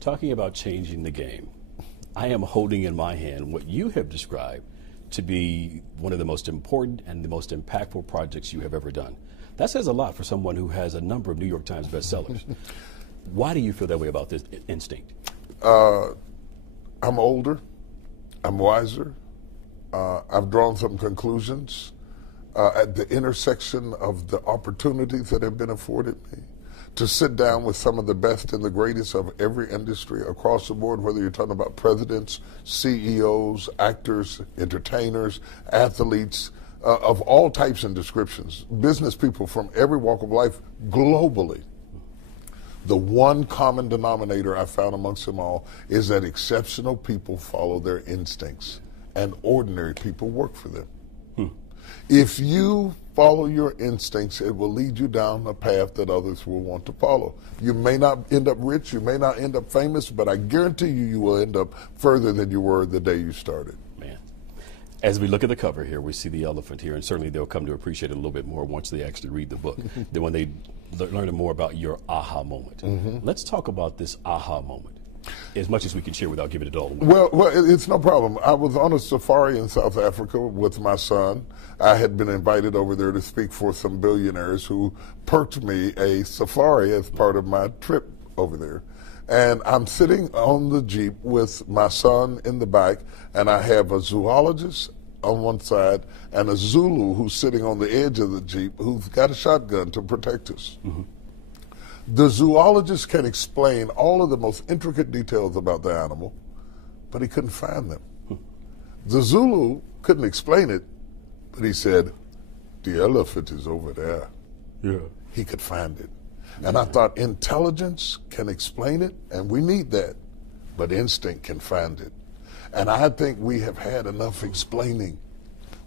Talking about changing the game, I am holding in my hand what you have described to be one of the most important and the most impactful projects you have ever done. That says a lot for someone who has a number of New York Times bestsellers. Why do you feel that way about this instinct? I'm older. I'm wiser. I've drawn some conclusions at the intersection of the opportunities that have been afforded me to sit down with some of the best and the greatest of every industry across the board, whether you're talking about presidents, CEOs, actors, entertainers, athletes, of all types and descriptions, business people from every walk of life globally. The one common denominator I found amongst them all is that exceptional people follow their instincts and ordinary people work for them. If you follow your instincts, it will lead you down a path that others will want to follow. You may not end up rich, you may not end up famous, but I guarantee you, you will end up further than you were the day you started. Man. As we look at the cover here, we see the elephant here, and certainly they'll come to appreciate it a little bit more once they actually read the book, than when they learn more about your aha moment. Let's talk about this aha moment, as much as we can share without giving it all away. Well, it's no problem. I was on a safari in South Africa with my son. I had been invited over there to speak for some billionaires who perked me a safari as part of my trip over there. And I'm sitting on the Jeep with my son in the back, and I have a zoologist on one side and a Zulu who's sitting on the edge of the Jeep who's got a shotgun to protect us. The zoologist can explain all of the most intricate details about the animal, but he couldn't find them. The Zulu couldn't explain it, but he said, the elephant is over there. Yeah. He could find it. And I thought intelligence can explain it, and we need that, but instinct can find it. And I think we have had enough explaining.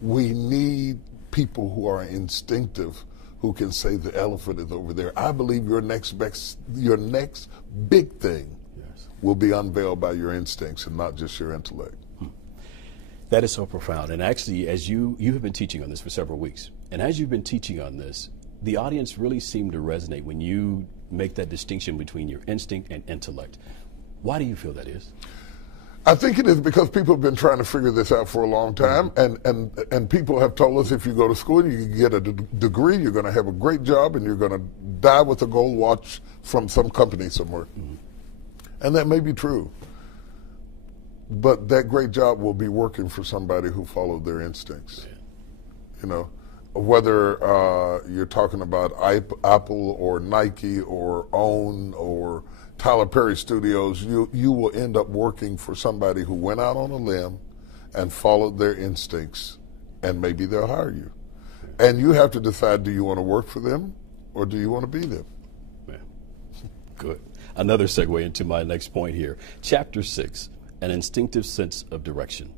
We need people who are instinctive, who can say the elephant is over there. I believe your next big thing will be unveiled by your instincts and not just your intellect. That is so profound. And actually, as you have been teaching on this for several weeks, and as you've been teaching on this, the audience really seemed to resonate when you make that distinction between your instinct and intellect. Why do you feel that is? I think it is because people have been trying to figure this out for a long time, and people have told us if you go to school, you can get a degree, you're going to have a great job, and you're going to die with a gold watch from some company somewhere. And that may be true. But that great job will be working for somebody who followed their instincts. You know, whether you're talking about Apple or Nike or OWN or Tyler Perry Studios, you will end up working for somebody who went out on a limb and followed their instincts, and maybe they'll hire you. And you have to decide, do you want to work for them or do you want to be them? Man. Good. Another segue into my next point here. Chapter 6, An Instinctive Sense of Direction.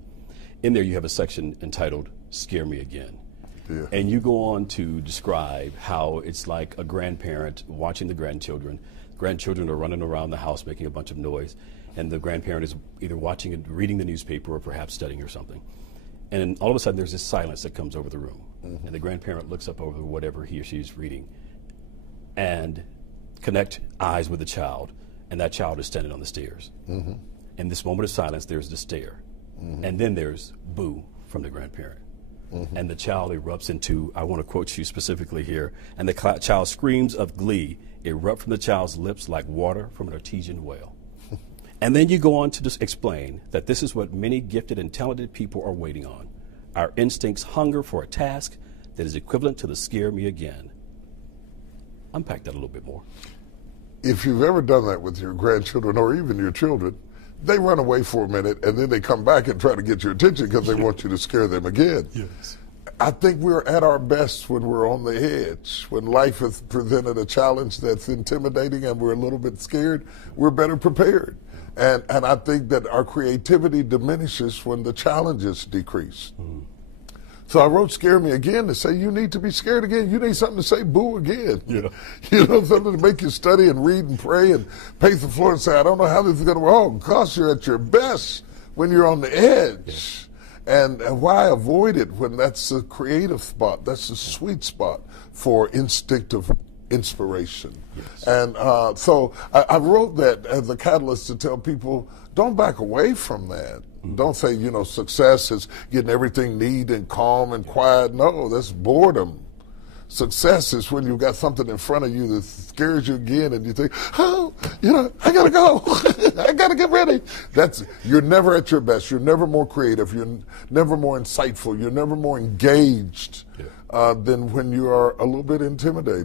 In there you have a section entitled, Scare Me Again. Yeah. And you go on to describe how it's like a grandparent watching the grandchildren. Grandchildren are running around the house making a bunch of noise, and the grandparent is either watching and reading the newspaper or perhaps studying or something. And then all of a sudden there's this silence that comes over the room. And the grandparent looks up over whatever he or she is reading and connect eyes with the child, and that child is standing on the stairs. In this moment of silence, there's the stare. And then there's boo from the grandparent. And the child erupts into, I want to quote you specifically here, and the child screams of glee erupt from the child's lips like water from an artesian well. And then you go on to just explain that this is what many gifted and talented people are waiting on. Our instincts hunger for a task that is equivalent to the scare me again. Unpack that a little bit more. If you've ever done that with your grandchildren or even your children, they run away for a minute and then they come back and try to get your attention because they want you to scare them again. Yes. I think we're at our best when we're on the edge. When life has presented a challenge that's intimidating and we're a little bit scared, we're better prepared. And I think that our creativity diminishes when the challenges decrease. So I wrote Scare Me Again to say you need to be scared again. You need something to say boo again. Yeah. You know, something to make you study and read and pray and pace the floor and say, I don't know how this is going to work. Oh, gosh, you're at your best when you're on the edge. And why avoid it when that's the creative spot? That's the sweet spot for instinctive inspiration. Yes. And so I wrote that as a catalyst to tell people, don't back away from that. Don't say, success is getting everything neat and calm and quiet. No, that's boredom. Success is when you've got something in front of you that scares you again and you think, oh, I gotta go. I gotta get ready. You're never at your best. You're never more creative. You're never more insightful. You're never more engaged than when you are a little bit intimidated.